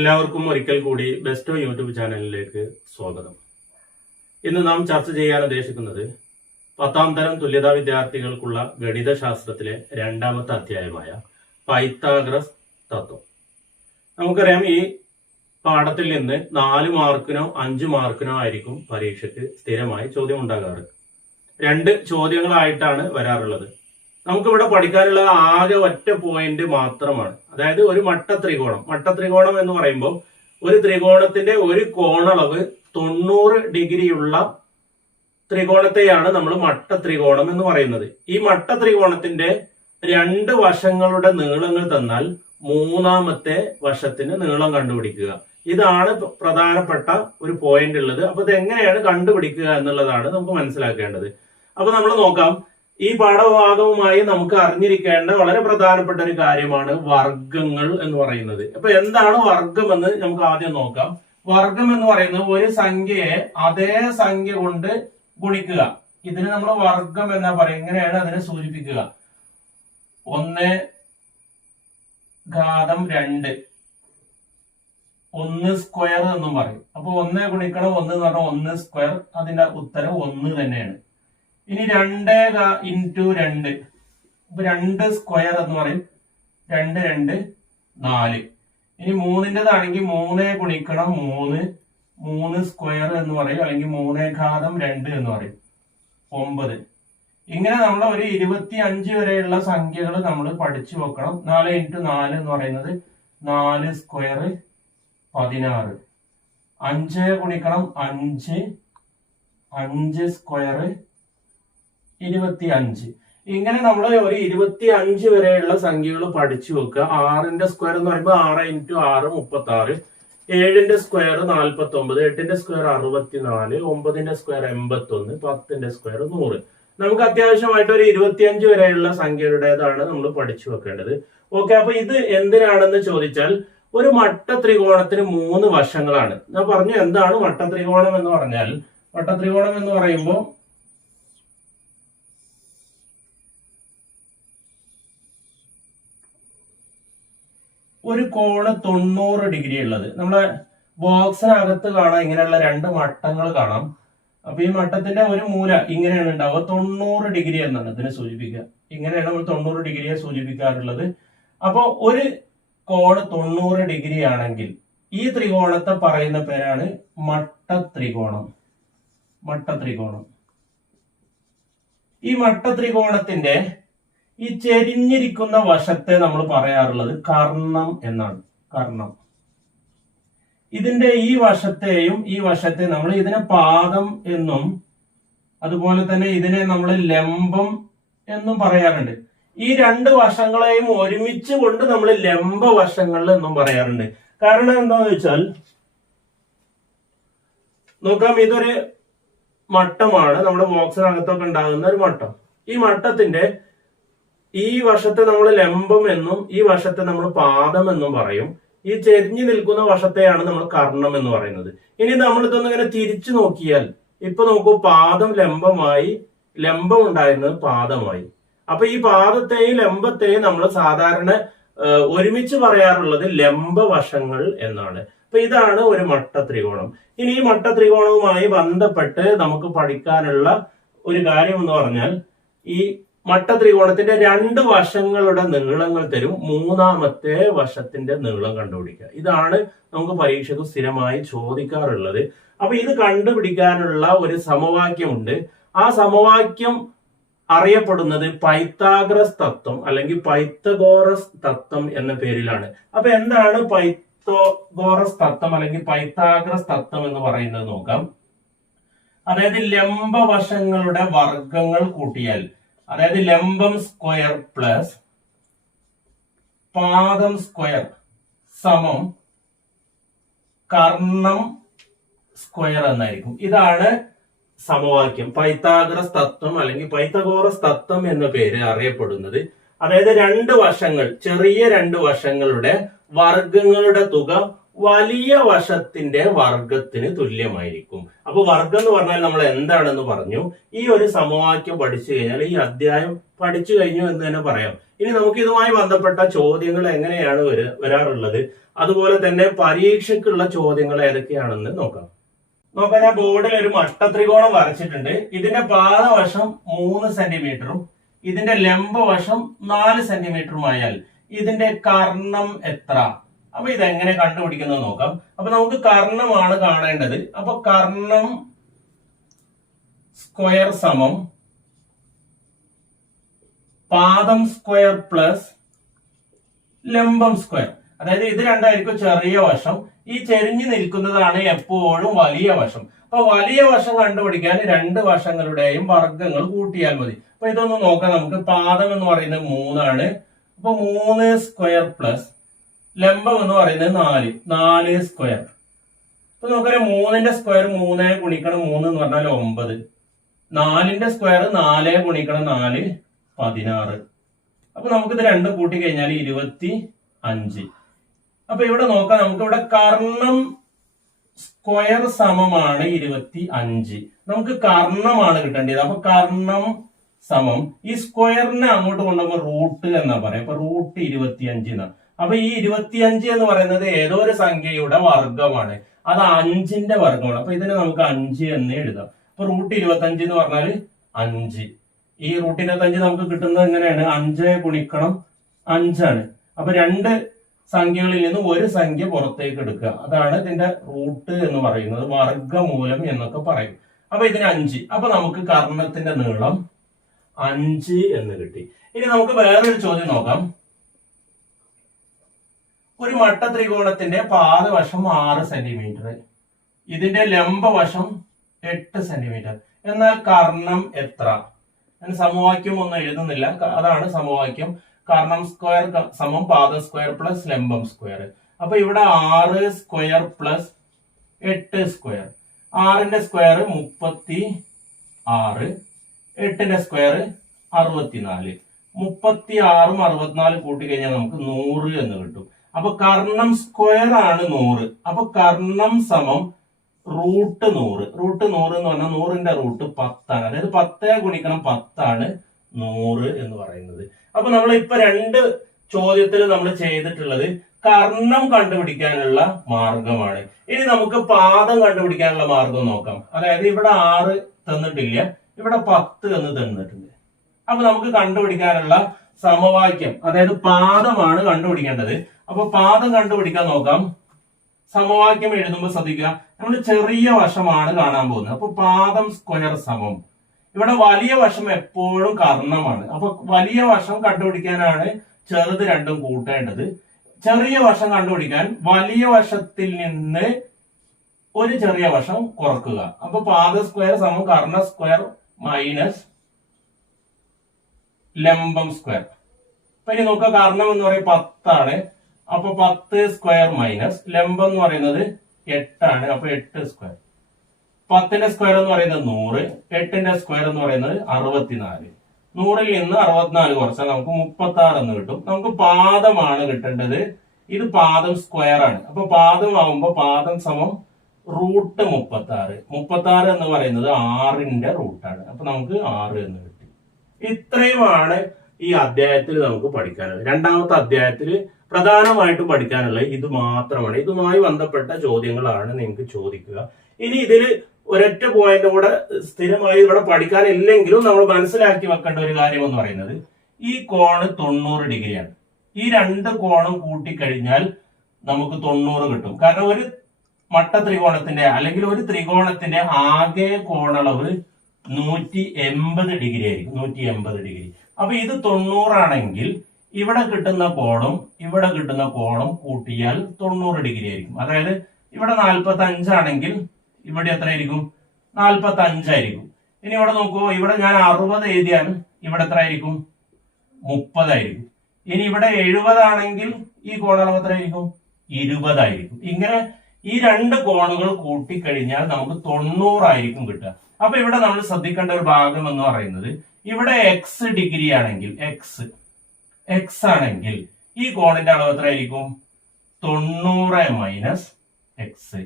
എല്ലാവർക്കും ഒരിക്കൽ കൂടി ബെസ്റ്റോ യൂട്യൂബ് ചാനലിലേക്ക് സ്വാഗതം. ഇന്ന് നാം ചർച്ച ചെയ്യാൻ ഉദ്ദേശിക്കുന്നത് പത്താം തരം തുല്യതാ വിദ്യാർത്ഥികൾക്കുള്ള ഗണിതശാസ്ത്രത്തിലെ രണ്ടാമത്തെ അധ്യായമായ പൈത്താഗ്രസ് തത്വം. നമുക്കറിയാം ഈ പാഠത്തിൽ നിന്ന് നാല് മാർക്കിനോ അഞ്ച് മാർക്കിനോ ആയിരിക്കും പരീക്ഷയ്ക്ക് സ്ഥിരമായി ചോദ്യം ഉണ്ടാകാറ് രണ്ട് ചോദ്യങ്ങളായിട്ടാണ് വരാറുള്ളത്. നമുക്കിവിടെ പഠിക്കാനുള്ള ആകെ ഒറ്റ പോയിന്റ് മാത്രമാണ്. അതായത് ഒരു മട്ട ത്രികോണം മട്ട ത്രികോണം എന്ന് പറയുമ്പോൾ ഒരു ത്രികോണത്തിന്റെ ഒരു കോണളവ് തൊണ്ണൂറ് ഡിഗ്രിയുള്ള ത്രികോണത്തെയാണ് നമ്മൾ മട്ട ത്രികോണം എന്ന് പറയുന്നത്. ഈ മട്ട ത്രികോണത്തിന്റെ രണ്ട് വശങ്ങളുടെ നീളങ്ങൾ തന്നാൽ മൂന്നാമത്തെ വശത്തിന് നീളം കണ്ടുപിടിക്കുക. ഇതാണ് പ്രധാനപ്പെട്ട ഒരു പോയിന്റ് ഉള്ളത്. അപ്പൊ ഇത് എങ്ങനെയാണ് കണ്ടുപിടിക്കുക എന്നുള്ളതാണ് നമുക്ക് മനസ്സിലാക്കേണ്ടത്. അപ്പൊ നമ്മൾ നോക്കാം. ഈ പാഠഭാഗവുമായി നമുക്ക് അറിഞ്ഞിരിക്കേണ്ട വളരെ പ്രധാനപ്പെട്ട ഒരു കാര്യമാണ് വർഗങ്ങൾ എന്ന് പറയുന്നത്. അപ്പൊ എന്താണ് വർഗം എന്ന് നമുക്ക് ആദ്യം നോക്കാം. വർഗം എന്ന് പറയുന്നത് ഒരു സംഖ്യയെ അതേ സംഖ്യ കൊണ്ട് ഗുണിക്കുക. ഇതിന് നമ്മൾ വർഗം എന്നാ പറയുക എങ്ങനെയാണ് അതിനെ സൂചിപ്പിക്കുക. ഒന്ന് ഘാതം രണ്ട്. ഒന്ന് സ്ക്വയർ എന്നും പറയും. അപ്പൊ ഒന്ന് ഗുണിക്കണം ഒന്ന് എന്ന് പറഞ്ഞാൽ ഒന്ന് സ്ക്വയർ. അതിന്റെ ഉത്തരം ഒന്ന് തന്നെയാണ്. ഇനി രണ്ട് ഇന്റു രണ്ട്. ഇപ്പൊ രണ്ട് സ്ക്വയർ എന്ന് പറയും. രണ്ട് രണ്ട് നാല്. ഇനി മൂന്നിന്റെതാണെങ്കിൽ മൂന്ന് ഗുണിക്കണം മൂന്ന്. മൂന്ന് സ്ക്വയർ എന്ന് പറയും. അല്ലെങ്കിൽ മൂന്നേ ഘാതം രണ്ട് എന്ന് പറയും. ഒമ്പത്. ഇങ്ങനെ നമ്മൾ ഒരു ഇരുപത്തി അഞ്ച് വരെയുള്ള സംഖ്യകൾ നമ്മൾ പഠിച്ചു വെക്കണം. നാല് ഇന്റു നാല് എന്ന് പറയുന്നത് നാല് സ്ക്വയർ പതിനാറ്. അഞ്ച് ഗുണിക്കണം അഞ്ച്. അഞ്ച് സ്ക്വയർ ഇരുപത്തി അഞ്ച് ഇങ്ങനെ നമ്മൾ ഒരു ഇരുപത്തി അഞ്ച് വരെയുള്ള സംഖ്യകൾ പഠിച്ചു വെക്കുക. ആറിന്റെ സ്ക്വയർ എന്ന് പറയുമ്പോൾ ആറ് ഇന്റു ആറ് മുപ്പത്തി ആറ് ഏഴിന്റെ സ്ക്വയർ നാൽപ്പത്തി ഒമ്പത് എട്ടിന്റെ സ്ക്വയർ അറുപത്തിനാല്. ഒമ്പതിന്റെ സ്ക്വയർ എൺപത്തി ഒന്ന് പത്തിന്റെ സ്ക്വയർ നൂറ്. നമുക്ക് അത്യാവശ്യമായിട്ട് ഒരു ഇരുപത്തിയഞ്ച് വരെയുള്ള സംഖ്യയുടേതാണ് നമ്മൾ പഠിച്ചു വെക്കേണ്ടത്. ഓക്കെ അപ്പൊ ഇത് എന്തിനാണെന്ന് ചോദിച്ചാൽ ഒരു മട്ട ത്രികോണത്തിന് മൂന്ന് വശങ്ങളാണ്. ഞാൻ പറഞ്ഞു എന്താണ് മട്ട ത്രികോണം എന്ന് പറഞ്ഞാൽ മട്ട ത്രികോണം എന്ന് പറയുമ്പോൾ ഒരു കോണ് തൊണ്ണൂറ് ഡിഗ്രി ഉള്ളത്. നമ്മളെ ബോക്സിനകത്ത് കാണാം ഇങ്ങനെയുള്ള രണ്ട് മട്ടങ്ങൾ കാണാം. അപ്പൊ ഈ മട്ടത്തിന്റെ ഒരു മൂല ഇങ്ങനെയാണ് ഉണ്ടാവുക. തൊണ്ണൂറ് ഡിഗ്രി എന്നാണ് ഇതിനെ സൂചിപ്പിക്കുക. ഇങ്ങനെയാണ് നമ്മൾ തൊണ്ണൂറ് ഡിഗ്രിയെ സൂചിപ്പിക്കാറുള്ളത്. അപ്പോൾ ഒരു കോണ് തൊണ്ണൂറ് ഡിഗ്രി ആണെങ്കിൽ ഈ ത്രികോണത്തെ പറയുന്ന പേരാണ് മട്ട ത്രികോണം മട്ട ത്രികോണം ഈ മട്ട ത്രികോണത്തിന്റെ ഈ ചെരിഞ്ഞിരിക്കുന്ന വശത്തെ നമ്മൾ പറയാറുള്ളത് കർണം എന്നാണ്. കർണം. ഇതിന്റെ ഈ വശത്തെയും ഈ വശത്തെ നമ്മൾ ഇതിനെ പാദം എന്നും അതുപോലെ തന്നെ ഇതിനെ നമ്മൾ ലംബം എന്നും പറയാറുണ്ട്. ഈ രണ്ട് വശങ്ങളെയും ഒരുമിച്ച് കൊണ്ട് നമ്മൾ ലംബ വശങ്ങൾ എന്നും പറയാറുണ്ട്. കാരണം എന്താന്ന് വെച്ചാൽ നോക്കാം ഇതൊരു മട്ടമാണ്. നമ്മുടെ ബോക്സിനകത്തൊക്കെ ഉണ്ടാകുന്ന ഒരു മട്ടം. ഈ മട്ടത്തിന്റെ ഈ വശത്തെ നമ്മൾ ലംബം എന്നും ഈ വശത്തെ നമ്മൾ പാദം എന്നും പറയും. ഈ ചെരിഞ്ഞു നിൽക്കുന്ന വശത്തെയാണ് നമ്മൾ കർണം എന്ന് പറയുന്നത്. ഇനി നമ്മൾ ഇതൊന്ന് ഇങ്ങനെ തിരിച്ചു നോക്കിയാൽ ഇപ്പൊ നോക്കൂ പാദം ലംബമായി ലംബം ഉണ്ടായിരുന്നത് പാദമായി. അപ്പൊ ഈ പാദത്തെയും ലംബത്തെയും നമ്മൾ സാധാരണ ഒരുമിച്ച് പറയാറുള്ളത് ലംബവശങ്ങൾ എന്നാണ്. അപ്പൊ ഇതാണ് ഒരു മട്ട ത്രികോണം. ഇനി ഈ മട്ട ത്രികോണവുമായി ബന്ധപ്പെട്ട് നമുക്ക് പഠിക്കാനുള്ള ഒരു കാര്യം എന്ന് പറഞ്ഞാൽ ഈ മട്ട ത്രികോണത്തിന്റെ രണ്ട് വശങ്ങളുടെ നീളങ്ങൾ തരും. മൂന്നാമത്തെ വശത്തിന്റെ നീളം കണ്ടുപിടിക്കുക. ഇതാണ് നമുക്ക് പരീക്ഷക്ക് സ്ഥിരമായി ചോദിക്കാറുള്ളത്. അപ്പൊ ഇത് കണ്ടുപിടിക്കാനുള്ള ഒരു സമവാക്യമുണ്ട്. ആ സമവാക്യം അറിയപ്പെടുന്നത് പൈത്താഗ്രസ് തത്വം അല്ലെങ്കിൽ പൈത്തഗോറസ് തത്വം എന്ന പേരിലാണ്. അപ്പൊ എന്താണ് പൈത്തഗോറസ് തത്വം അല്ലെങ്കിൽ പൈത്താഗ്രസ് തത്വം എന്ന് പറയുന്നത് നോക്കാം. അതായത് ലംബവശങ്ങളുടെ വർഗങ്ങൾ കൂട്ടിയാൽ അതായത് ലംബം സ്ക്വയർ പ്ലസ് പാദം സ്ക്വയർ സമം കർണം സ്ക്വയർ എന്നായിരിക്കും. ഇതാണ് സമവാക്യം. പൈത്താഗ്രസ് തത്വം അല്ലെങ്കിൽ പൈത്തഗോറസ് തത്വം എന്ന പേര് അറിയപ്പെടുന്നത്. അതായത് രണ്ട് വശങ്ങൾ ചെറിയ രണ്ട് വശങ്ങളുടെ വർഗങ്ങളുടെ തുക വലിയ വശത്തിന്റെ വർഗത്തിന് തുല്യമായിരിക്കും. അപ്പൊ വർഗം എന്ന് പറഞ്ഞാൽ നമ്മൾ എന്താണെന്ന് പറഞ്ഞു. ഈ ഒരു സമവാക്യം പഠിച്ചു കഴിഞ്ഞാൽ ഈ അധ്യായം പഠിച്ചു കഴിഞ്ഞു എന്ന് തന്നെ പറയാം. ഇനി നമുക്ക് ഇതുമായി ബന്ധപ്പെട്ട ചോദ്യങ്ങൾ എങ്ങനെയാണ് വരാറുള്ളത്? അതുപോലെ തന്നെ പരീക്ഷയ്ക്കുള്ള ചോദ്യങ്ങൾ ഏതൊക്കെയാണെന്ന് നോക്കാം. നോക്കാം ഞാൻ ബോർഡിൽ ഒരു മട്ട ത്രികോണം വരച്ചിട്ടുണ്ട്. ഇതിന്റെ പാദവശം മൂന്ന് സെന്റിമീറ്ററും ഇതിന്റെ ലംബവശം നാല് സെന്റിമീറ്ററുമായാൽ ഇതിന്റെ കർണം എത്ര? അപ്പൊ ഇതെങ്ങനെ കണ്ടുപിടിക്കുന്നത് നോക്കാം. അപ്പൊ നമുക്ക് കർണമാണ് കാണേണ്ടത്. അപ്പൊ കർണം സ്ക്വയർ സമം പാദം സ്ക്വയർ പ്ലസ് ലംബം സ്ക്വയർ. അതായത് ഇത് രണ്ടായിരിക്കും ചെറിയ വശം. ഈ ചെരിഞ്ഞു നിൽക്കുന്നതാണ് എപ്പോഴും വലിയ വശം. അപ്പൊ വലിയ വശം കണ്ടുപിടിക്കാൻ രണ്ട് വശങ്ങളുടെയും വർഗങ്ങൾ കൂട്ടിയാൽ മതി. അപ്പൊ ഇതൊന്ന് നോക്കാം നമുക്ക്. പാദം എന്ന് പറയുന്നത് മൂന്നാണ്. അപ്പൊ മൂന്ന് സ്ക്വയർ പ്ലസ് ലംബം എന്ന് പറയുന്നത് നാല്. നാല് സ്ക്വയർ അപ്പൊ നമുക്കറിയാം മൂന്നിന്റെ സ്ക്വയർ മൂന്ന് ഗുണിക്കണം മൂന്ന് എന്ന് പറഞ്ഞാൽ ഒമ്പത്. നാലിന്റെ സ്ക്വയർ നാല് ഗുണിക്കണം നാല് പതിനാറ്. അപ്പൊ നമുക്കിത് രണ്ട് കൂട്ടി കഴിഞ്ഞാൽ ഇരുപത്തി അഞ്ച് അപ്പൊ ഇവിടെ നോക്കാം നമുക്ക് ഇവിടെ കർണം സ്ക്വയർ സമമാണ് ഇരുപത്തി അഞ്ച് നമുക്ക് കർണമാണ് കിട്ടേണ്ടത്. അപ്പൊ കർണം സമം. ഈ സ്ക്വയറിനെ അങ്ങോട്ട് കൊണ്ടുപോകുമ്പോൾ റൂട്ട് എന്നാ പറയാം. അപ്പൊ റൂട്ട് ഇരുപത്തി അഞ്ച് എന്നാ. അപ്പൊ ഈ ഇരുപത്തിയഞ്ച് എന്ന് പറയുന്നത് ഏതോ ഒരു സംഖ്യയുടെ വർഗമാണ് അത് അഞ്ചിന്റെ വർഗമാണ് അപ്പൊ ഇതിനെ നമുക്ക് അഞ്ച് എന്ന് എഴുതാം. അപ്പൊ റൂട്ട് ഇരുപത്തി അഞ്ച് എന്ന് പറഞ്ഞാൽ അഞ്ച്. ഈ റൂട്ട് ഇരുപത്തി അഞ്ച് നമുക്ക് കിട്ടുന്നത് എങ്ങനെയാണ്? അഞ്ച് ഗുണിക്കണം അഞ്ചാണ്. അപ്പൊ രണ്ട് സംഖ്യകളിൽ നിന്ന് ഒരു സംഖ്യ പുറത്തേക്ക് എടുക്കുക. അതാണ് ഇതിന്റെ റൂട്ട് എന്ന് പറയുന്നത്. വർഗമൂലം എന്നൊക്കെ പറയും. അപ്പൊ ഇതിന് അഞ്ച്. അപ്പൊ നമുക്ക് കർണത്തിന്റെ നീളം അഞ്ച് എന്ന് കിട്ടി. ഇനി നമുക്ക് വേറൊരു ചോദ്യം നോക്കാം. ഒരു മട്ട ത്രികോണത്തിന്റെ പാദവശം ആറ് സെന്റിമീറ്റർ ഇതിന്റെ ലംബവശം എട്ട് സെന്റിമീറ്റർ എന്നാൽ കർണം എത്ര? ഞാൻ സമവാക്യം ഒന്നും എഴുതുന്നില്ല. അതാണ് സമവാക്യം. കർണം സ്ക്വയർ സമം പാദം സ്ക്വയർ പ്ലസ് ലംബം സ്ക്വയർ. അപ്പൊ ഇവിടെ ആറ് സ്ക്വയർ പ്ലസ് എട്ട് സ്ക്വയർ. ആറിന്റെ സ്ക്വയർ മുപ്പത്തി ആറ് എട്ടിന്റെ സ്ക്വയർ അറുപത്തിനാല്. മുപ്പത്തി ആറും അറുപത്തിനാലും കൂട്ടി കഴിഞ്ഞാൽ നമുക്ക് നൂറ് എന്ന് കിട്ടും. അപ്പൊ കർണം സ്ക്വയർ ആണ് നൂറ്. അപ്പൊ കർണം സമം റൂട്ട് നൂറ്. റൂട്ട് നൂറ് എന്ന് പറഞ്ഞാൽ നൂറിന്റെ റൂട്ട് പത്താണ്. അതായത് പത്തേ ഗുണിക്കണം പത്താണ് നൂറ് എന്ന് പറയുന്നത്. അപ്പൊ നമ്മൾ ഇപ്പൊ രണ്ട് ചോദ്യത്തിൽ നമ്മൾ ചെയ്തിട്ടുള്ളത് കർണം കണ്ടുപിടിക്കാനുള്ള മാർഗമാണ്. ഇനി നമുക്ക് പാദം കണ്ടുപിടിക്കാനുള്ള മാർഗം നോക്കാം. അതായത് ഇവിടെ ആറ് തന്നിട്ടില്ല ഇവിടെ പത്ത് എന്ന് തന്നിട്ടുണ്ട്. അപ്പൊ നമുക്ക് കണ്ടുപിടിക്കാനുള്ള സമവാക്യം അതായത് പാദമാണ് കണ്ടുപിടിക്കേണ്ടത്. അപ്പൊ പാദം കണ്ടുപിടിക്കാൻ നോക്കാം. സമവാക്യം എഴുതുമ്പോൾ ശ്രദ്ധിക്കുക. നമ്മൾ ചെറിയ വശമാണ് കാണാൻ പോകുന്നത്. അപ്പൊ പാദം സ്ക്വയർ സമം. ഇവിടെ വലിയ വശം എപ്പോഴും കർണമാണ്. അപ്പൊ വലിയ വശം കണ്ടുപിടിക്കാനാണ് ചെറുത് രണ്ടും കൂട്ടേണ്ടത്. ചെറിയ വശം കണ്ടുപിടിക്കാൻ വലിയ വശത്തിൽ നിന്ന് ഒരു ചെറിയ വശം കുറക്കുക. അപ്പൊ പാദ സ്ക്വയർ സമം കർണ സ്ക്വയർ മൈനസ് ലംബം സ്ക്വയർ അപ്പൊ ഇനി നോക്കുക കർണം എന്ന് പറയുന്നത് പത്താണ്. അപ്പൊ പത്ത് സ്ക്വയർ മൈനസ് ലംബം എന്ന് പറയുന്നത് എട്ടാണ്. അപ്പൊ എട്ട് സ്ക്വയർ പത്തിന്റെ സ്ക്വയർ എന്ന് പറയുന്നത് നൂറ് എട്ടിന്റെ സ്ക്വയർ എന്ന് പറയുന്നത് അറുപത്തിനാല്. നൂറിൽ നിന്ന് അറുപത്തിനാല് കുറച്ചാൽ നമുക്ക് മുപ്പത്തി ആറ് എന്ന് കിട്ടും. നമുക്ക് പാദമാണ് കിട്ടേണ്ടത്. ഇത് പാദം സ്ക്വയർ ആണ്. അപ്പൊ പാദം ആവുമ്പോ പാദം സമം റൂട്ട് മുപ്പത്തി ആറ് മുപ്പത്തി ആറ് എന്ന് പറയുന്നത് ആറിന്റെ റൂട്ടാണ്. അപ്പൊ നമുക്ക് ആറ് എന്ന് കിട്ടി. ഇത്രയുമാണ് ഈ അധ്യായത്തിൽ നമുക്ക് പഠിക്കാനുള്ളത്. രണ്ടാമത്തെ അധ്യായത്തിൽ പ്രധാനമായിട്ടും പഠിക്കാനുള്ളത് ഇത് മാത്രമാണ്. ഇതുമായി ബന്ധപ്പെട്ട ചോദ്യങ്ങളാണ് നിങ്ങൾക്ക് ചോദിക്കുക. ഇനി ഇതിൽ ഒരൊറ്റ പോയിന്റ് കൂടെ സ്ഥിരമായി ഇവിടെ പഠിക്കാനില്ലെങ്കിലും നമ്മൾ മനസ്സിലാക്കി വെക്കേണ്ട ഒരു കാര്യം എന്ന് പറയുന്നത് ഈ കോണ് തൊണ്ണൂറ് ഡിഗ്രിയാണ്. ഈ രണ്ട് കോണും കൂട്ടിക്കഴിഞ്ഞാൽ നമുക്ക് തൊണ്ണൂറ് കിട്ടും. കാരണം ഒരു മട്ട ത്രികോണത്തിന്റെ അല്ലെങ്കിൽ ഒരു ത്രികോണത്തിന്റെ ആകെ കോണളവ് നൂറ്റി എൺപത് ഡിഗ്രി ആയിരിക്കും. നൂറ്റി എൺപത് ഡിഗ്രി. അപ്പൊ ഇത് തൊണ്ണൂറാണെങ്കിൽ ഇവിടെ കിട്ടുന്ന കോണും ഇവിടെ കിട്ടുന്ന കോണും കൂട്ടിയാൽ തൊണ്ണൂറ് ഡിഗ്രി ആയിരിക്കും. അതായത് ഇവിടെ നാൽപ്പത്തി അഞ്ചാണെങ്കിൽ ഇവിടെ എത്ര ആയിരിക്കും? നാൽപ്പത്തി അഞ്ചായിരിക്കും ഇനി ഇവിടെ നോക്കൂ ഇവിടെ ഞാൻ അറുപത് എഴുതിയാൽ ഇവിടെ എത്ര ആയിരിക്കും? മുപ്പതായിരിക്കും ഇനി ഇവിടെ എഴുപതാണെങ്കിൽ ഈ കോണളവ് എത്രയായിരിക്കും ഇരുപതായിരിക്കും ഇങ്ങനെ ഈ രണ്ട് കോണുകൾ കൂട്ടിക്കഴിഞ്ഞാൽ നമുക്ക് തൊണ്ണൂറായിരിക്കും കിട്ടുക. അപ്പൊ ഇവിടെ നമ്മൾ ശ്രദ്ധിക്കേണ്ട ഒരു ഭാഗം എന്ന് പറയുന്നത് ഇവിടെ എക്സ് ഡിഗ്രി ആണെങ്കിൽ എക്സ് എക്സ് ആണെങ്കിൽ ഈ കോണിന്റെ അളവ് എത്രയായിരിക്കും? തൊണ്ണൂറ് മൈനസ് എക്സ്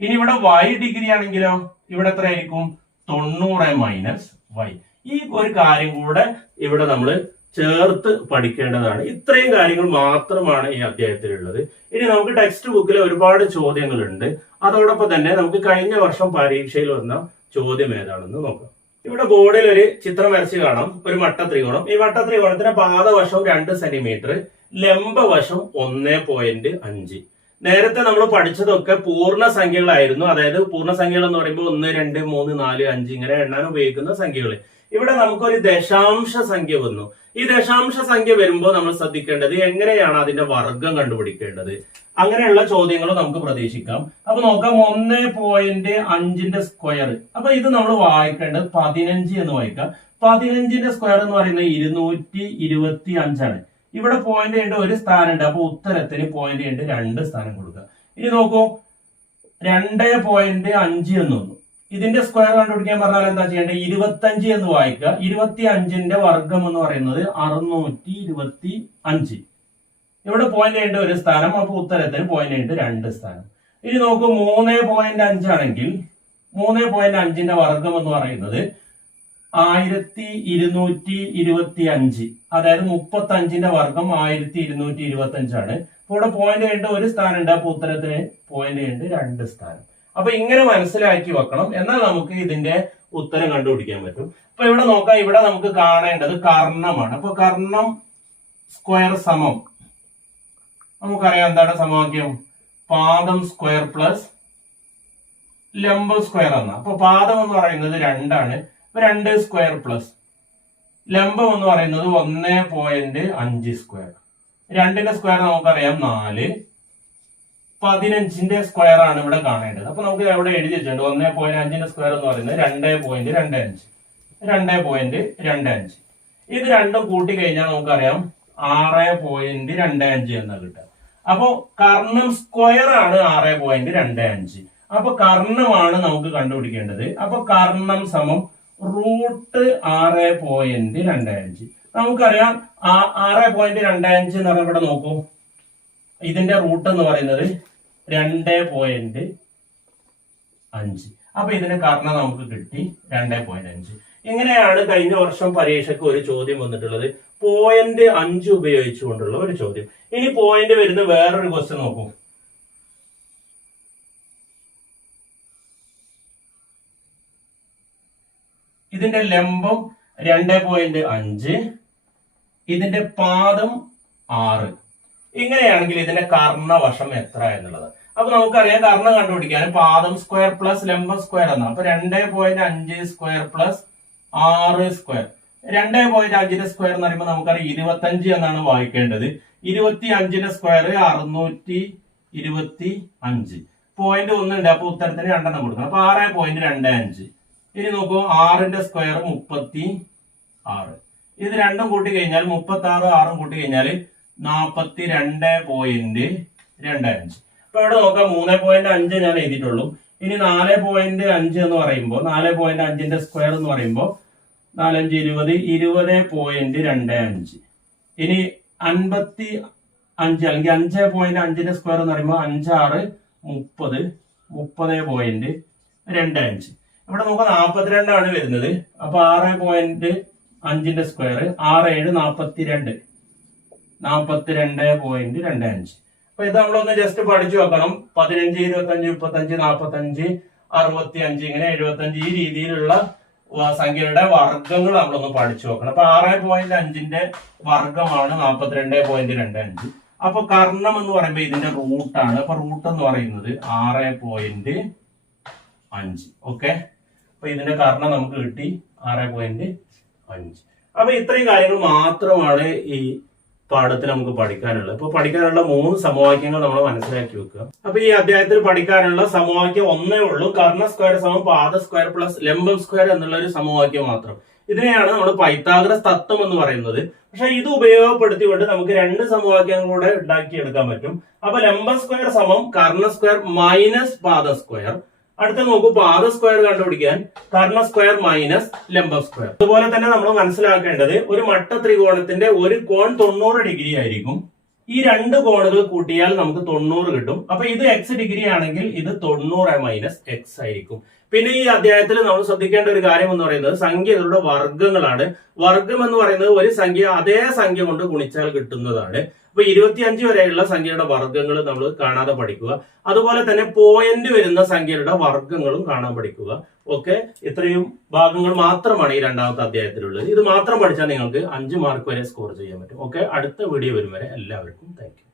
ഇനി ഇവിടെ വൈ ഡിഗ്രി ആണെങ്കിലോ ഇവിടെ എത്രയായിരിക്കും? തൊണ്ണൂറ് മൈനസ് വൈ ഈ ഒരു കാര്യം കൂടെ ഇവിടെ നമ്മൾ ചേർത്ത് പഠിക്കേണ്ടതാണ്. ഇത്രയും കാര്യങ്ങൾ മാത്രമാണ് ഈ അധ്യായത്തിലുള്ളത്. ഇനി നമുക്ക് ടെക്സ്റ്റ് ബുക്കിൽ ഒരുപാട് ചോദ്യങ്ങളുണ്ട്. അതോടൊപ്പം തന്നെ നമുക്ക് കഴിഞ്ഞ വർഷം പരീക്ഷയിൽ വന്ന ചോദ്യം ഏതാണെന്ന് നോക്കാം. ഇവിടെ ബോർഡിൽ ഒരു ചിത്രം വരച്ച് കാണാം. ഒരു വട്ട ത്രികോണം ഈ വട്ട ത്രികോണത്തിന്റെ പാദവശം രണ്ട് സെന്റിമീറ്റർ ലംബവശം ഒന്ന് പോയിന്റ് അഞ്ച്. നേരത്തെ നമ്മൾ പഠിച്ചതൊക്കെ പൂർണ സംഖ്യകളായിരുന്നു. അതായത് പൂർണ സംഖ്യകൾ എന്ന് പറയുമ്പോൾ ഒന്ന് രണ്ട് മൂന്ന് നാല് അഞ്ച് ഇങ്ങനെ എണ്ണാൻ ഉപയോഗിക്കുന്ന സംഖ്യകൾ ഇവിടെ നമുക്കൊരു ദശാംശ സംഖ്യ വന്നു. ഈ ദശാംശ സംഖ്യ വരുമ്പോൾ നമ്മൾ ശ്രദ്ധിക്കേണ്ടത് എങ്ങനെയാണ് അതിന്റെ വർഗം കണ്ടുപിടിക്കേണ്ടത്? അങ്ങനെയുള്ള ചോദ്യങ്ങൾ നമുക്ക് പ്രതീക്ഷിക്കാം. അപ്പൊ നോക്കാം ഒന്ന് പോയിന്റ് അഞ്ചിന്റെ സ്ക്വയർ അപ്പൊ ഇത് നമ്മൾ വായിക്കേണ്ടത് പതിനഞ്ച് എന്ന് വായിക്കാം പതിനഞ്ചിന്റെ സ്ക്വയർ എന്ന് പറയുന്നത് ഇരുന്നൂറ്റി ഇരുപത്തി അഞ്ചാണ് ഇവിടെ പോയിന്റ് ചെയ്യേണ്ട ഒരു സ്ഥാനം ഉണ്ട് അപ്പൊ ഉത്തരത്തിന് പോയിന്റ് ചെയ്യേണ്ട രണ്ട് സ്ഥാനം കൊടുക്കുക. ഇനി നോക്കൂ രണ്ട് പോയിന്റ് അഞ്ച് എന്ന് ഇതിന്റെ സ്ക്വയർ കണ്ടുപിടിക്കാൻ പറഞ്ഞാൽ എന്താ ചെയ്യേണ്ടത്? ഇരുപത്തഞ്ച് എന്ന് വായിക്കുക. ഇരുപത്തി അഞ്ചിന്റെ വർഗം എന്ന് പറയുന്നത് അറുന്നൂറ്റി ഇരുപത്തി അഞ്ച് ഇവിടെ പോയിന്റ് ഉണ്ട് ഒരു സ്ഥാനം. അപ്പൊ ഉത്തരത്തിന് പോയിന്റ് ഉണ്ട് രണ്ട് സ്ഥാനം. ഇനി നോക്കൂ മൂന്ന് പോയിന്റ് അഞ്ചാണെങ്കിൽ മൂന്ന് പോയിന്റ് അഞ്ചിന്റെ വർഗം എന്ന് പറയുന്നത് ആയിരത്തി ഇരുന്നൂറ്റി ഇരുപത്തി അഞ്ച് അതായത് മുപ്പത്തി അഞ്ചിന്റെ വർഗം ആയിരത്തി ഇരുന്നൂറ്റി ഇരുപത്തി അഞ്ചാണ് ഇവിടെ പോയിന്റ് ഉണ്ട് ഒരു സ്ഥാനം ഉണ്ട് അപ്പൊ ഉത്തരത്തിന് പോയിന്റ് ഉണ്ട് രണ്ട് സ്ഥാനം. അപ്പൊ ഇങ്ങനെ മനസ്സിലാക്കി വെക്കണം. എന്നാൽ നമുക്ക് ഇതിന്റെ ഉത്തരം കണ്ടുപിടിക്കാൻ പറ്റും. അപ്പൊ ഇവിടെ നോക്കാം ഇവിടെ നമുക്ക് കാണേണ്ടത് കർണമാണ്. അപ്പൊ കർണം സ്ക്വയർ സമം. നമുക്കറിയാം എന്താണ് സമവാക്യം? പാദം സ്ക്വയർ പ്ലസ് ലംബം സ്ക്വയർ എന്ന. അപ്പൊ പാദം എന്ന് പറയുന്നത് രണ്ടാണ്. അപ്പൊ രണ്ട് സ്ക്വയർ പ്ലസ് ലംബം എന്ന് പറയുന്നത് ഒന്ന് പോയിന്റ് അഞ്ച് സ്ക്വയർ. രണ്ടിന്റെ സ്ക്വയർ നമുക്കറിയാം നാല്. പതിനഞ്ചിന്റെ സ്ക്വയർ ആണ് ഇവിടെ കാണേണ്ടത്. അപ്പൊ നമുക്ക് ഇവിടെ എഴുതി വെച്ചിട്ടുണ്ട് ഒന്നേ പോയിന്റ് അഞ്ചിന്റെ സ്ക്വയർ എന്ന് പറയുന്നത് രണ്ട് പോയിന്റ് രണ്ട് അഞ്ച്. രണ്ട് പോയിന്റ് രണ്ട് അഞ്ച്. ഇത് രണ്ടും കൂട്ടി കഴിഞ്ഞാൽ നമുക്കറിയാം ആറ് പോയിന്റ് രണ്ട് അഞ്ച് എന്ന് കിട്ടുക. അപ്പോ കർണം സ്ക്വയർ ആണ് ആറ് പോയിന്റ് രണ്ട് അഞ്ച്. അപ്പൊ കർണമാണ് നമുക്ക് കണ്ടുപിടിക്കേണ്ടത്. അപ്പൊ കർണം സമം റൂട്ട് ആറ് പോയിന്റ് രണ്ട് അഞ്ച്. നമുക്കറിയാം ആറ് പോയിന്റ് രണ്ട് അഞ്ച് എന്ന് പറഞ്ഞാൽ ഇവിടെ നോക്കൂ. ഇതിന്റെ റൂട്ട് എന്ന് പറയുന്നത് രണ്ട് പോയിന്റ് അഞ്ച്. അപ്പൊ ഇതിന് കാരണം നമുക്ക് കിട്ടി രണ്ട് പോയിന്റ് അഞ്ച്. ഇങ്ങനെയാണ് കഴിഞ്ഞ വർഷം പരീക്ഷയ്ക്ക് ഒരു ചോദ്യം വന്നിട്ടുള്ളത്? പോയിന്റ് അഞ്ച് ഉപയോഗിച്ചുകൊണ്ടുള്ള ഒരു ചോദ്യം. ഇനി പോയിന്റ് വരുന്ന വേറൊരു ക്വസ്റ്റ്യൻ നോക്കൂ. ഇതിന്റെ ലംബം രണ്ട് പോയിന്റ് അഞ്ച്. ഇതിന്റെ പാദം ആറ്. ഇങ്ങനെയാണെങ്കിൽ ഇതിന്റെ കർണവശം എത്ര എന്നുള്ളത്. അപ്പൊ നമുക്കറിയാം കർണം കണ്ടുപിടിക്കാൻ പാദം സ്ക്വയർ പ്ലസ് ലംബം സ്ക്വയർ എന്നാണ്. അപ്പൊ രണ്ട് പോയിന്റ് അഞ്ച് സ്ക്വയർ പ്ലസ് ആറ് സ്ക്വയർ രണ്ട് പോയിന്റ് അഞ്ചിന്റെ സ്ക്വയർ എന്ന് പറയുമ്പോൾ നമുക്കറിയാം ഇരുപത്തഞ്ച് എന്നാണ് വായിക്കേണ്ടത്. ഇരുപത്തി അഞ്ചിന്റെ സ്ക്വയർ അറുന്നൂറ്റി ഇരുപത്തി അഞ്ച്. പോയിന്റ് ഒന്നുണ്ട്. അപ്പൊ ഉത്തരത്തിന് രണ്ടെണ്ണം കൊടുക്കണം. അപ്പൊ ആറ് പോയിന്റ് രണ്ട് അഞ്ച്. ഇനി നോക്കൂ ആറിന്റെ സ്ക്വയർ മുപ്പത്തി ആറ്. ഇത് രണ്ടും കൂട്ടി കഴിഞ്ഞാൽ മുപ്പത്തി ആറ് ആറും കൂട്ടി കഴിഞ്ഞാൽ നാപ്പത്തി രണ്ട് പോയിന്റ് രണ്ട് അഞ്ച് അപ്പൊ ഇവിടെ നോക്കാം മൂന്ന് പോയിന്റ് അഞ്ച് ഞാൻ എഴുതിയിട്ടുള്ളൂ. ഇനി നാല് പോയിന്റ് അഞ്ച് എന്ന് പറയുമ്പോൾ നാല് പോയിന്റ് അഞ്ചിന്റെ സ്ക്വയർ എന്ന് പറയുമ്പോൾ നാലഞ്ച് ഇരുപത് ഇരുപത് പോയിന്റ് രണ്ട് അഞ്ച് ഇനി അൻപത്തി അഞ്ച് അല്ലെങ്കിൽ അഞ്ച് പോയിന്റ് അഞ്ചിന്റെ സ്ക്വയർ എന്ന് പറയുമ്പോൾ അഞ്ചാറ് മുപ്പത് മുപ്പത് പോയിന്റ് രണ്ട് അഞ്ച് ഇവിടെ നമുക്ക് നാൽപ്പത്തിരണ്ടാണ് വരുന്നത്. അപ്പൊ ആറ് പോയിന്റ് അഞ്ചിന്റെ സ്ക്വയർ ആറ് ഏഴ് നാൽപ്പത്തിരണ്ട് നാൽപ്പത്തിരണ്ട് പോയിന്റ് രണ്ട് അഞ്ച്. അപ്പൊ ഇത് നമ്മളൊന്ന് ജസ്റ്റ് പഠിച്ചു വെക്കണം. പതിനഞ്ച് ഇരുപത്തഞ്ച് മുപ്പത്തഞ്ച് നാൽപ്പത്തഞ്ച് അറുപത്തി അഞ്ച് ഇങ്ങനെ എഴുപത്തഞ്ച് ഈ രീതിയിലുള്ള സംഖ്യയുടെ വർഗങ്ങൾ നമ്മളൊന്ന് പഠിച്ചു വെക്കണം. അപ്പൊ ആറ് പോയിന്റ് അഞ്ചിന്റെ വർഗമാണ് നാൽപ്പത്തിരണ്ട് പോയിന്റ് രണ്ട് അഞ്ച്. അപ്പൊ കർണം എന്ന് പറയുമ്പോൾ ഇതിന്റെ റൂട്ടാണ് അപ്പൊ റൂട്ട് എന്ന് പറയുന്നത് ആറ് പോയിന്റ് അഞ്ച്. ഓക്കെ അപ്പൊ ഇതിന്റെ കർണം നമുക്ക് കിട്ടി ആറ് പോയിന്റ് അഞ്ച്. അപ്പൊ ഇത്രയും കാര്യങ്ങൾ മാത്രമാണ് ഈ പാഠത്തിൽ നമുക്ക് പഠിക്കാനുള്ളത്. ഇപ്പൊ പഠിക്കാനുള്ള മൂന്ന് സമവാക്യങ്ങൾ നമ്മൾ മനസ്സിലാക്കി വെക്കുക. അപ്പൊ ഈ അധ്യായത്തിൽ പഠിക്കാനുള്ള സമവാക്യം ഒന്നേ ഉള്ളൂ. കർണ സ്ക്വയർ സമം പാദ സ്ക്വയർ പ്ലസ് ലംബം സ്ക്വയർ എന്നുള്ള ഒരു സമവാക്യം മാത്രം. ഇതിനെയാണ് നമ്മൾ പൈത്താഗ്രസ് തത്വം എന്ന് പറയുന്നത്. പക്ഷെ ഇത് ഉപയോഗപ്പെടുത്തിക്കൊണ്ട് നമുക്ക് രണ്ട് സമവാക്യങ്ങൾ കൂടെ ഉണ്ടാക്കിയെടുക്കാൻ പറ്റും. അപ്പൊ ലംബ സ്ക്വയർ സമം കർണ സ്ക്വയർ മൈനസ് പാദ സ്ക്വയർ. അടുത്ത നോക്കൂ പാത സ്ക്വയർ കണ്ടുപിടിക്കാൻ കർണ സ്ക്വയർ മൈനസ് ലംബ സ്ക്വയർ അതുപോലെ തന്നെ നമ്മൾ മനസ്സിലാക്കേണ്ടത് ഒരു മട്ട ത്രികോണത്തിന്റെ ഒരു കോൺ തൊണ്ണൂറ് ഡിഗ്രി ആയിരിക്കും. ഈ രണ്ട് കോണുകൾ കൂട്ടിയാൽ നമുക്ക് തൊണ്ണൂറ് കിട്ടും. അപ്പൊ ഇത് എക്സ് ഡിഗ്രി ആണെങ്കിൽ ഇത് തൊണ്ണൂറ് മൈനസ് എക്സ് ആയിരിക്കും. പിന്നെ ഈ അധ്യായത്തിൽ നമ്മൾ ശ്രദ്ധിക്കേണ്ട ഒരു കാര്യം എന്ന് പറയുന്നത് സംഖ്യകളുടെ വർഗങ്ങളാണ്. വർഗം എന്ന് പറയുന്നത് ഒരു സംഖ്യ അതേ സംഖ്യ കൊണ്ട് ഗുണിച്ചാൽ കിട്ടുന്നതാണ്. അപ്പൊ ഇരുപത്തിയഞ്ച് വരെയുള്ള സംഖ്യയുടെ വർഗങ്ങൾ നമ്മൾ കാണാതെ പഠിക്കുക. അതുപോലെ തന്നെ പോയിന്റ് വരുന്ന സംഖ്യയുടെ വർഗങ്ങളും കാണാൻ പഠിക്കുക. ഓക്കെ? ഇത്രയും ഭാഗങ്ങൾ മാത്രമാണ് ഈ രണ്ടാമത്തെ അധ്യായത്തിലുള്ളത്. ഇത് മാത്രം പഠിച്ചാൽ നിങ്ങൾക്ക് അഞ്ച് മാർക്ക് വരെ സ്കോർ ചെയ്യാൻ പറ്റും. ഓക്കെ? അടുത്ത വീഡിയോ വരും വരെ എല്ലാവർക്കും താങ്ക്